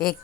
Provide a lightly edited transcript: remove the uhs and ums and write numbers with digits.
1